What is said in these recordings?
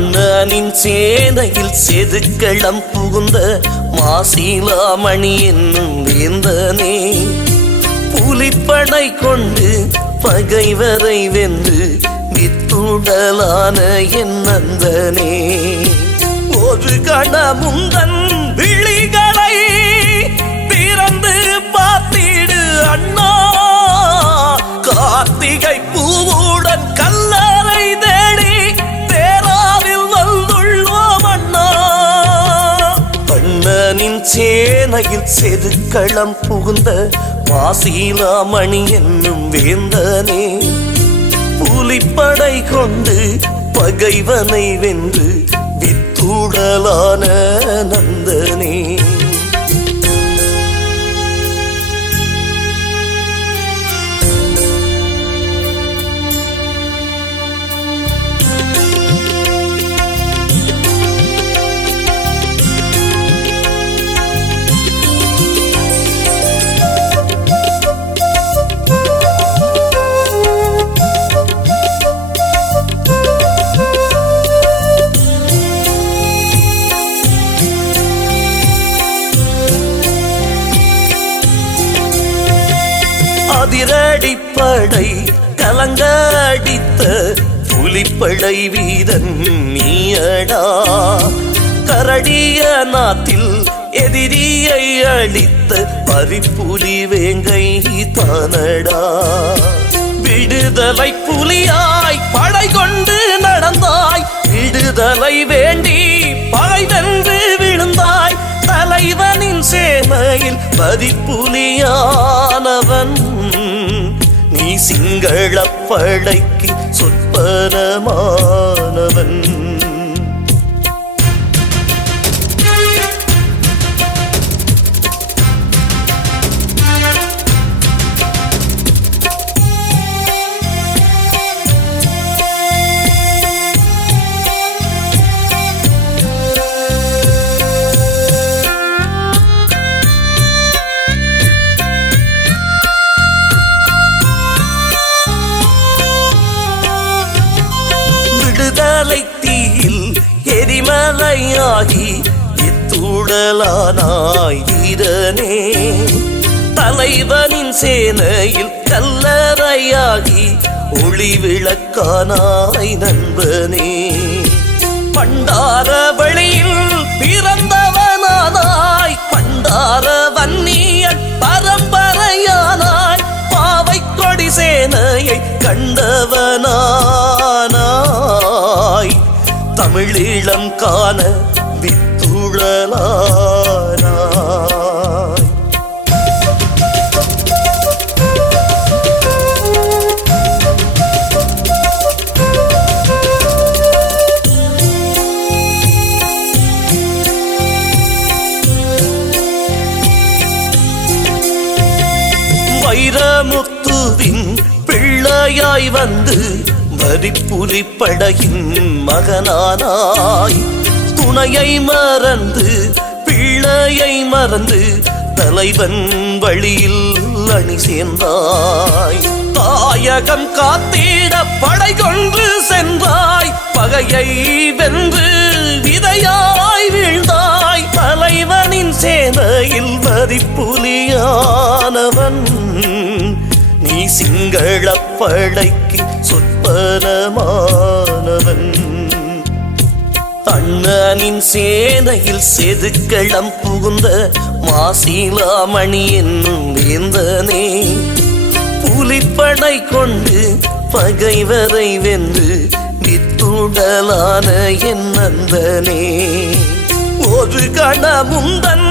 அண்ணனின் சேனையில் செதுக்களம் புகுந்த மாசிலாமணி என்னும் வேந்தனே. புலிப்படை கொண்டு பகைவரை வென்று வித்துடலான என் நந்தனே ஒரு கணமுந்தன் அண்ணனின் சேனையில் செதுக்களம் புகுந்த மாசீலாமணி என்னும் வேந்தனே. புலிப்படை கொண்டு பகைவனை வென்று வித்துடலான நந்தனே. அதிரடிப்படை கலங்கடித்த புலிப்படை வீரன் நீயடா. கரடிய நாத்தில் எதிரியை அழித்த பறிப்புலி வேங்கை தானடா. விடுதலை புலியாய் படை கொண்டு நடந்தாய். விடுதலை வேண்டி பகை வென்று விழுந்தாய். தலைவனின் சேமையில் பதிப்புலியானவன் நீ சிங்கள படைக்கு சொற்பனமானவன் விடுதலை தீயில் எரிமலையாகி இத்துடலானாய் தலைவனின் சேனையில் கல்லறையாகி ஒளி விளக்கானாய் நண்பனே. பண்டார வழியில் பிறந்தவனானாய் பண்டார வன்னிய பரம்பரையானாய் பாவை கொடி சேனையை கண்டவனாய். தமிழீழம் காண வித்துழலானாய். வைரமுத்துவின் பிள்ளையாய் வந்து வரிப்புலி படகின் மகனானாய் துணையை மறந்து பிள்ளையை மறந்து தலைவன் வழியில் அணி சேர்ந்தாய். தாயகம் காத்திட படை கொண்டு சென்றாய் பகையை வென்று விதையாய் வீழ்ந்தாய். தலைவனின் சேனையில் மதிப்புலியானவன் நீ சிங்கள சொற்பனமானவன் அண்ணனின் சேனையில் செதுக்களம் புகுந்த மாசிலாமணி என்னும் வேந்தனே. புலிப்படை கொண்டு பகைவரை வென்று வித்துடலான என் நந்தனே ஒரு கணமுந்தன்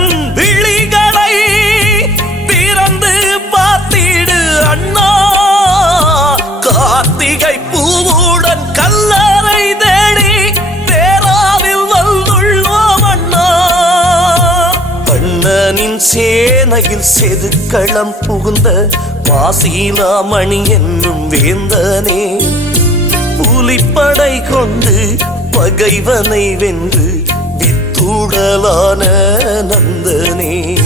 சேனையில் செதுக்களம் புகுந்த மாசிலாமணி என்னும் வேந்தனே புலிப்படை கொண்டு பகைவனை வென்று வித்துடலான நந்தனே.